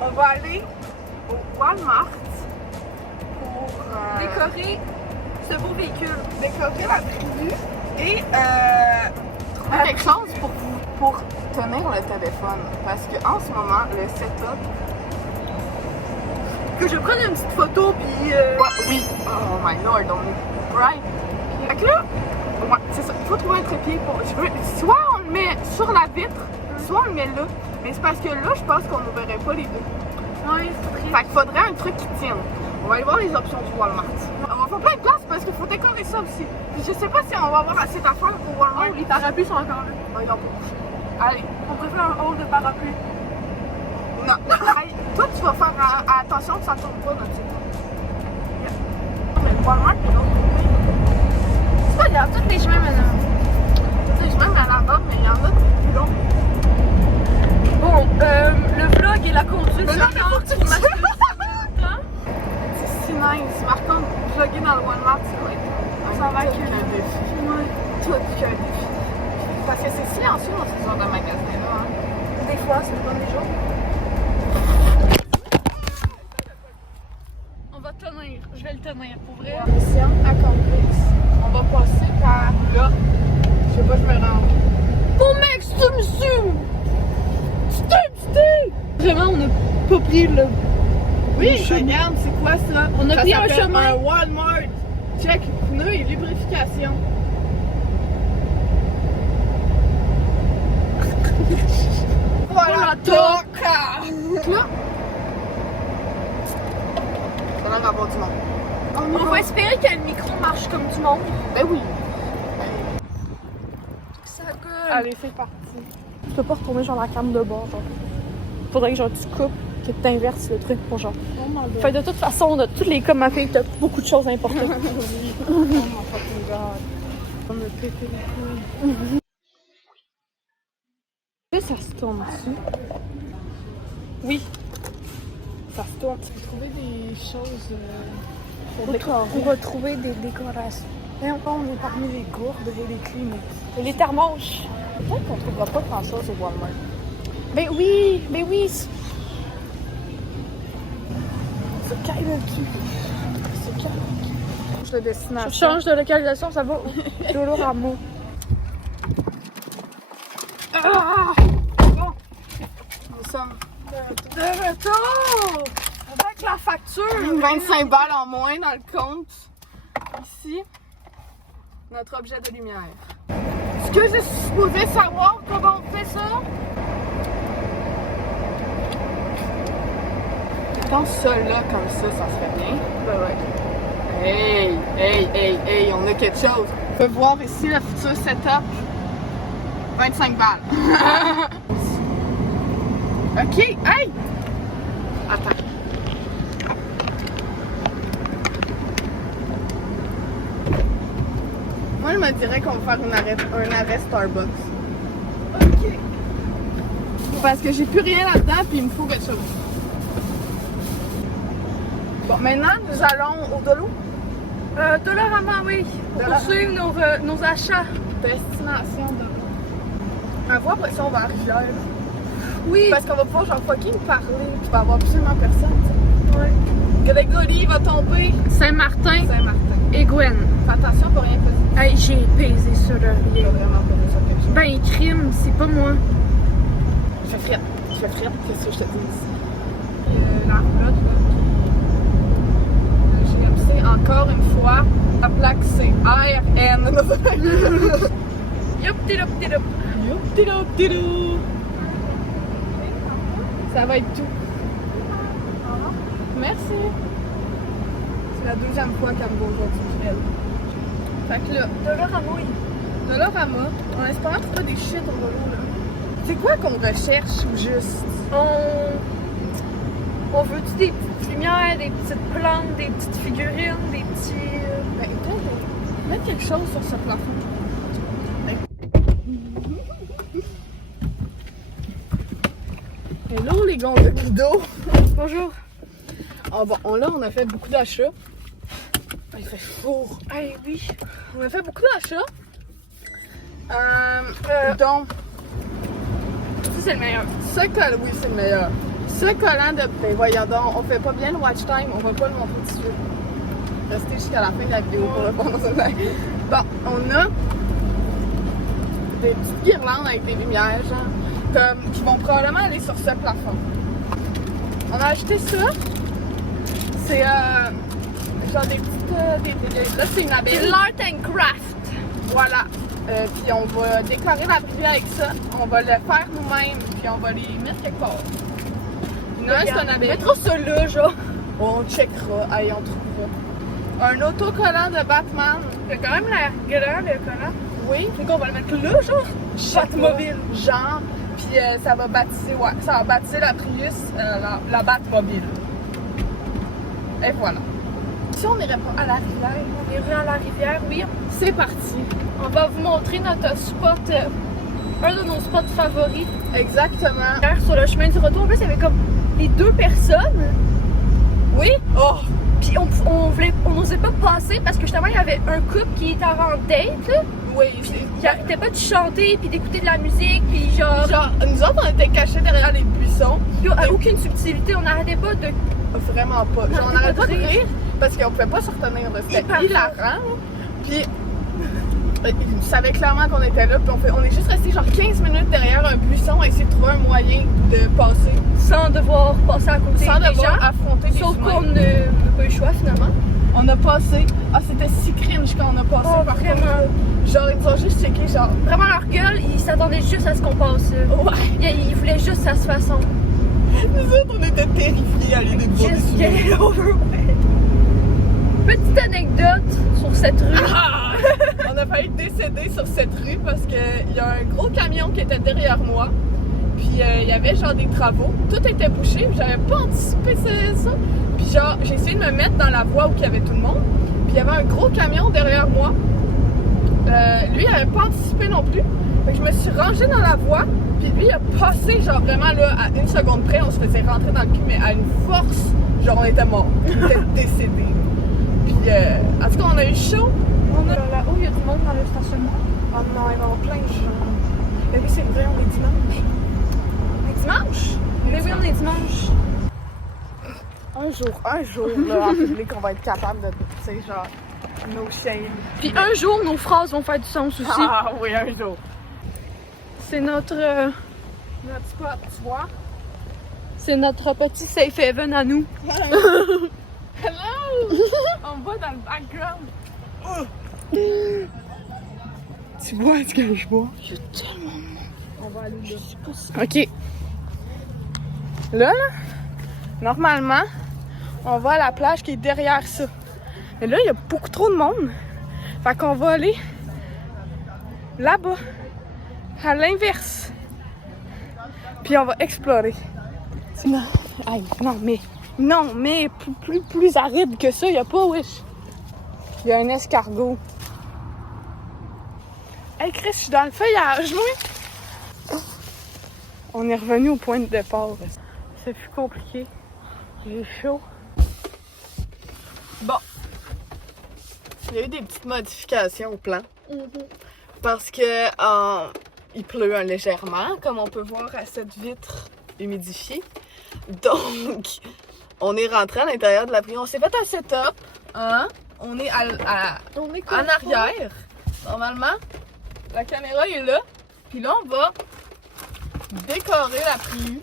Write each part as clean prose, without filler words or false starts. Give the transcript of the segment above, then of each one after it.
On va aller au Walmart pour décorer ce beau véhicule. Décorer la tribu et trouver quelque chose pour tenir le téléphone. Parce qu'en ce moment, le setup. Que je prenne une petite photo puis. Oui. Oh my lord, on est bright. Fait que là, ouais, c'est ça. Il faut trouver un trépied pour. Soit on le met sur la vitre, soit on le met là. Mais c'est parce que là, je pense qu'on ne verrait pas les deux. Oui, c'est Fait qu'il faudrait un truc qui tienne. On va aller voir les options du Walmart. On va faire plein de place parce qu'il faut décorer ça aussi. Puis je sais pas si on va avoir assez d'affaires au Walmart. Oh, les parapluies sont encore là. Oh, ils ont pas bougé. Allez. On préfère un haul de parapluies. Non. Hey, toi, tu vas faire attention que ça ne tourne pas notre site. Mais le Walmart, c'est l'autre côté. C'est pas grave, tous les chemins maintenant. Tous les chemins, mais à la base, mais il y en a plus longs. Bon, le vlog et la conduite. Mais non, mais faut que tu m'achètes. C'est si nice. Par contre, vlogger dans le Walmart, ça va être Ça va être un défi. Tout qu'un défi. Parce que c'est silencieux dans ce genre de magasin-là. Hein. Des fois, c'est pas des jours. On va tenir. Je vais le tenir pour vrai. Mission accomplie. On va passer par là. Je sais pas, je me rends. Bon mec, tu me suis! Vraiment, on n'a pas pris le. Oui, regarde, c'est quoi ça? On a Ça pris un s'appelle chemin. Un Walmart. Check, pneus et lubrification. Voilà, toc! Là. Ça a l'air d'avoir du monde. On va espérer que le micro marche comme du monde. Ben oui. Ça gueule. Allez, c'est parti. Je peux pas retourner genre la cam de bord, genre. Faudrait que genre tu coupes, que tu inverses le truc pour genre. Oh my god. Fait de toute façon, de tous les cas, ma fille, t'as beaucoup de choses importantes. Oui. Oh my fucking god. On me pété les couilles. Tu sais, ça se tourne dessus. Oui. Ça se tourne. Tu peux trouver des choses pour décorer. On va trouver des décorations. Et encore, on est parmi les gourdes et les cliniques. Et les thermos. Peut-être qu'on trouvera pas grand-chose au Walmart. Ben oui, ben oui. C'est calme le cul. C'est calme le cul. Change de Je destination. change de localisation, ça va où? Dolorama. Ah! Bon. Nous sommes De retour! Avec la facture! 25 balles en moins dans le compte. Ici, notre objet de lumière. Est-ce que je suis supposée savoir comment on fait ça? Dans ça là, comme ça serait bien. Ben ouais. Hey, on a quelque chose. On peut voir ici le futur setup. 25 balles. Ok, hey! Attends. Moi, je me dirais qu'on va faire un arrêt Starbucks. Ok. Parce que j'ai plus rien là-dedans, puis il me faut quelque chose. Bon, maintenant, nous allons au Dolo. Dolorama, oui. Pour Dolorama. poursuivre nos achats. Destination Dolo. À voir après ça, on va à Rivière. Oui. Parce qu'on va pouvoir genre fucking parler, tu vas avoir absolument personne, tu sais. Ouais. Grégory va tomber. Saint-Martin Saint-Martin. et Gwen. Fais attention pour rien peser. Hey, j'ai pesé sur le Il rien. va vraiment peser sur quelque chose. Ben, crime, c'est pas moi. Je fais frette. Qu'est-ce que je te dis ici? La roulotte, là, qui... GMC, encore une fois, la plaque c'est ARN. Yup, tidup, tidup. Youptidou. Ça va être tout. Merci. C'est la deuxième fois qu'elle me voit aujourd'hui, elle. Fait que là, Dolorama, en espérant trouver des shit au Dolo, là. C'est quoi qu'on recherche ou juste? On veut-tu des petites lumières, des petites plantes, des petites figurines, des petits... Ben, peut-être mettre quelque chose sur ce plafond. Hello les gonds de Guido! Bonjour. Ah bon, là on a fait beaucoup d'achats. Il fait chaud. Hey, oui. On a fait beaucoup d'achats. Donc, Ça, c'est le meilleur. oui, c'est le meilleur. Ce collant de... Ben voyons donc, on fait pas bien le watch time, on va pas le montrer tout de suite. Restez jusqu'à la fin de la vidéo pour répondre à ça. Bon, on a des petites guirlandes avec des lumières, genre, comme, qui vont probablement aller sur ce plafond. On a acheté ça. C'est genre des petites... là, c'est une abeille. C'est l'art and craft. Voilà. Puis on va décorer la privée avec ça. On va le faire nous-mêmes, puis on va les mettre quelque part. Non, c'est un abeille. Mettra ça là, genre. On checkera. Allez, on trouvera. Un autocollant de Batman. Il a quand même l'air grand, le collant. Oui. Fait qu'on va le mettre là, genre. Batmobile. Genre. Puis ça va baptiser, ouais, ça va baptiser la Prius, la Batmobile. Et voilà. Si on n'irait pas à la rivière, On est rue à la rivière, oui. c'est parti. On va vous montrer notre spot, un de nos spots favoris. Exactement. Hier, sur le chemin du retour, en plus, il y avait comme les 2 personnes. Oui? Oh! Puis on n'osait pas passer parce que justement, il y avait un couple qui était en date, là. Oui, Il arrêtait pas de chanter, puis d'écouter de la musique, puis genre... Genre, nous autres, on était cachés derrière les buissons. Puis, aucune subtilité, on n'arrêtait pas de... Vraiment pas. Genre, on arrêtait n'arrêtait pas pas de de rire. rire parce qu'on pouvait pas se retenir. C'était Hyper hilarant. Là. Puis, ils savaient clairement qu'on était là. Puis on est juste resté genre 15 minutes derrière un buisson à essayer de trouver un moyen de passer. Sans devoir passer à côté Sans des devoir gens. affronter des Sauf humains. qu'on n'a pas eu le choix, finalement. On a passé. Ah, c'était si cringe quand on a passé Oh, par vraiment. contre. Genre, ils ont juste checké, genre. Vraiment, leur gueule, ils s'attendaient juste à ce qu'on passe. Ouais. Ils voulaient juste que ça se fasse. Nous autres, on était terrifiés à l'idée de voir Just des get humains. it over with. Petite anecdote sur cette rue. Ah! On a failli décéder sur cette rue parce qu'il y a un gros camion qui était derrière moi. Puis il y avait genre des travaux. Tout était bouché. Puis j'avais pas anticipé ça. Puis genre, j'ai essayé de me mettre dans la voie où il y avait tout le monde. Puis il y avait un gros camion derrière moi. Lui, il avait pas anticipé non plus. Fait que je me suis rangée dans la voie. Puis lui, il a passé genre vraiment là, à 1 seconde près. On se faisait rentrer dans le cul, mais à une force. Genre, on était morts. On était décédés. Puis en tout cas, on a eu chaud. Là-haut, il y a du monde dans le stationnement. Oh non, il va y avoir plein de gens. Mais oui, c'est vrai, on est dimanche. On est dimanche? Mais oui, on est dimanche. Un jour, là, en public, on va être capable de, tu sais, genre, no shame. Puis un jour, nos phrases vont faire du sens aussi. Ah oui, un jour. C'est notre spot, tu vois. c'est notre petit safe haven à nous. Hello! On va dans le background. Tu vois ce que je vois? Il y a tellement de monde. On va aller là. Je sais pas si... OK. Là, normalement, on va à la plage qui est derrière ça. Mais là, il y a beaucoup trop de monde. Fait qu'on va aller là-bas, à l'inverse. Puis on va explorer. Non, aïe, non, mais plus aride que ça, il n'y a pas, wesh. Il y a un escargot. Hey Chris, je suis dans le feuillage, moi. On est revenu au point de départ. Ça fut compliqué. J'ai chaud. Bon. Il y a eu des petites modifications au plan. Parce que il pleut légèrement, comme on peut voir à cette vitre humidifiée. Donc, on est rentré à l'intérieur de la prairie. On s'est fait un setup. Hein? On est en arrière. Normalement, la caméra est là. Puis là, on va décorer la prairie.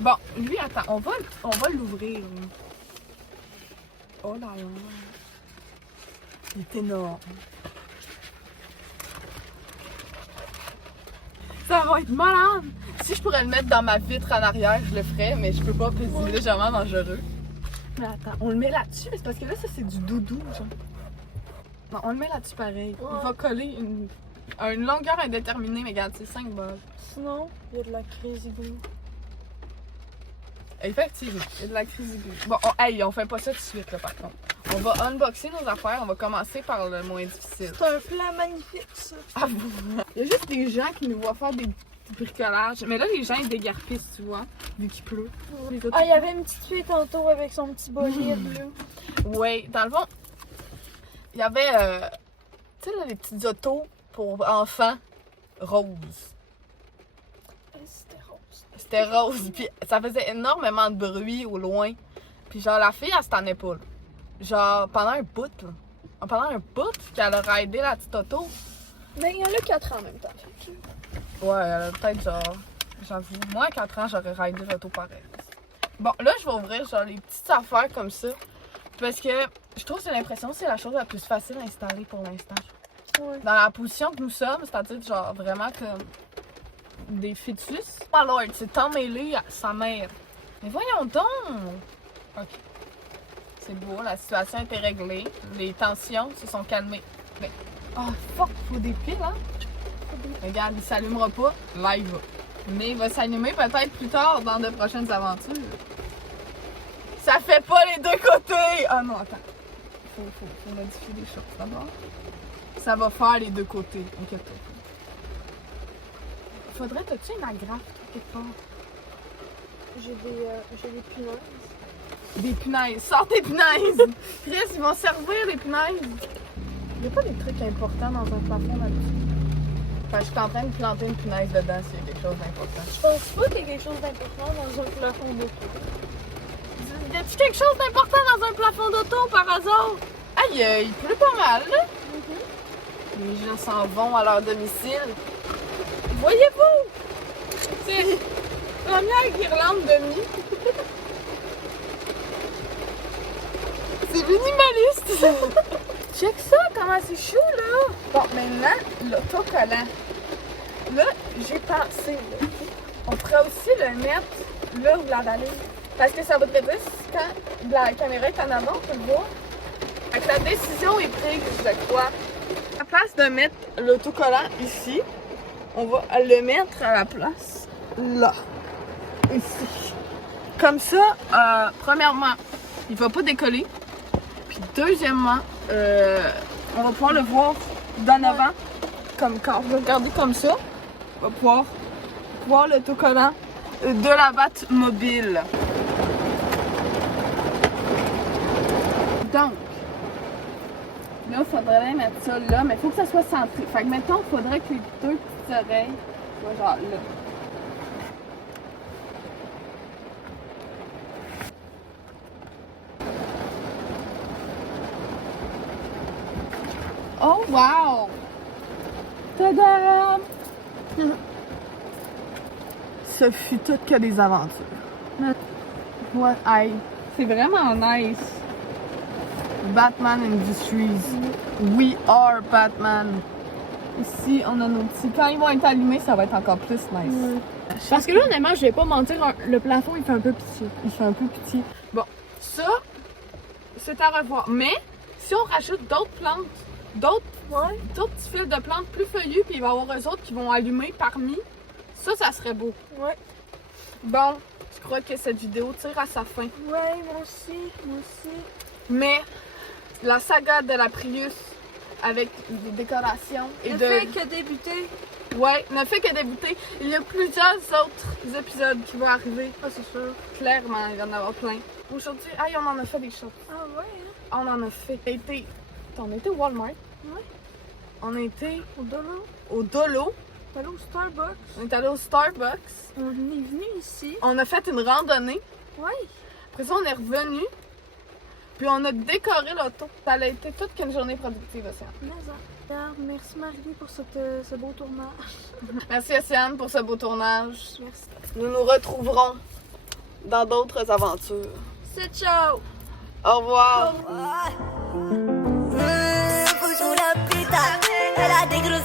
Bon, lui, attends, on va l'ouvrir. Oh là là. Il est énorme. Ça va être malade! Si je pourrais le mettre dans ma vitre en arrière, je le ferais, mais je peux pas, parce que c'est légèrement dangereux. Mais attends, on le met là-dessus, c'est parce que là, ça c'est du doudou, genre. Non, on le met là-dessus pareil. Ouais. Il va coller une longueur indéterminée, mais regarde, c'est 5 balles. Sinon, il y a de la crazy glue. Effectivement, il y a de la crise aiguë. Bon, on fait pas ça tout de suite, là, par contre. On va unboxer nos affaires, on va commencer par le moins difficile. C'est un plan magnifique, ça. Ah, il y a juste des gens qui nous voient faire des bricolages. Mais là, les gens, ils dégarpissent, tu vois, vu qu'il pleut. Les autres, Ah, il y avait une petite fille tantôt avec son petit bolide, là. Oui, dans le fond, il y avait, tu sais, là, les petites autos pour enfants roses. C'était rose. C'était rose. Puis ça faisait énormément de bruit au loin. Puis genre, la fille, elle se tenait pas. Là. Genre, pendant un bout, là. Pendant un bout qu'elle a raidé la petite auto. Mais il y en a 4 ans en même temps. Ouais, elle a peut-être genre... J'avoue, moi à 4 ans, j'aurais raidé l'auto pareil. Bon, là, je vais ouvrir genre les petites affaires comme ça. Parce que je trouve que c'est l'impression que c'est la chose la plus facile à installer pour l'instant. Ouais. Dans la position que nous sommes, c'est-à-dire genre vraiment comme des fœtus. Oh Lord, c'est emmêlé à sa mère. Mais voyons donc! Ok. C'est beau, la situation a été réglée. Les tensions se sont calmées. Mais... Oh fuck, faut des piles, hein? Regarde, il s'allumera pas, là il va. Mais il va s'allumer peut-être plus tard dans de prochaines aventures. Ça fait pas les deux côtés! Ah non, attends. Faut modifier les choses d'abord. Ça va faire les deux côtés, inquiète-toi. Faudrait, t'as-tu une agrafe quelque part? J'ai des punaises. Des punaises. Sors tes punaises! Chris, ils vont servir les punaises. Il n'y a pas des trucs importants dans un plafond là-dessus. Enfin, je suis en train de planter une punaise dedans s'il y a quelque chose d'important. Je pense pas qu'il y ait quelque chose d'important dans un plafond d'auto. Y a-tu quelque chose d'important dans un plafond d'auto par hasard? Aïe, il pleut pas mal, là. Les gens s'en vont à leur domicile. Voyez-vous? C'est la première guirlande de nuit. C'est minimaliste. Check ça, comment c'est chou, là. Bon, maintenant, l'autocollant. Là, j'ai pensé, là, on pourrait aussi le mettre là où la valise. Parce que ça va te dire quand la caméra est en avant, on peut le voir. Fait que la décision est prise, je crois. À la place de mettre l'autocollant ici, on va le mettre à la place là. Ici. Comme ça, premièrement, il va pas décoller. Puis deuxièmement, on va pouvoir le voir d'en avant. Comme quand on va regarder comme ça, on va pouvoir voir l'autocollant de la Batmobile. Donc, là, il faudrait mettre ça là, mais il faut que ça soit centré. Fait que mettons, il faudrait que les deux petites oreilles soient genre là. Oh wow! Tadam! Ce fut tout que des aventures. Ouais, aïe. C'est vraiment nice. Batman Industries. We are Batman. Ici, on a nos petits. Quand ils vont être allumés, ça va être encore plus nice. Parce que là, honnêtement, je vais pas mentir, le plafond, il fait un peu pitié. Il fait un peu petit. Bon, ça, c'est à revoir. Mais, si on rajoute d'autres plantes, d'autres petits fils de plantes plus feuillus, puis il va y avoir eux autres qui vont allumer parmi, ça serait beau. Ouais. Bon, je crois que cette vidéo tire à sa fin. Ouais, moi aussi. Mais, la saga de la Prius avec des décorations et Ne fait que débuter. Ouais, ne fait que débuter. Il y a plusieurs autres épisodes qui vont arriver. Ah, c'est sûr. Clairement, il va y en avoir plein. Aujourd'hui, on en a fait des choses. Ah ouais, hein? On en a fait. On a été au Walmart. Ouais. On a été Au Dolo. au Dolo. On est allé au Starbucks. On est allé au Starbucks. On est venu ici. On a fait une randonnée. Ouais. Après ça, on est revenu. Puis on a décoré l'auto. Ça a été toute qu'une journée productive, Océane. Merci Marie pour ce beau tournage. Merci Océane pour ce beau tournage. Merci. Nous nous retrouverons dans d'autres aventures. C'est ciao! Au revoir. Faut que je roule un pétard. Elle a des gros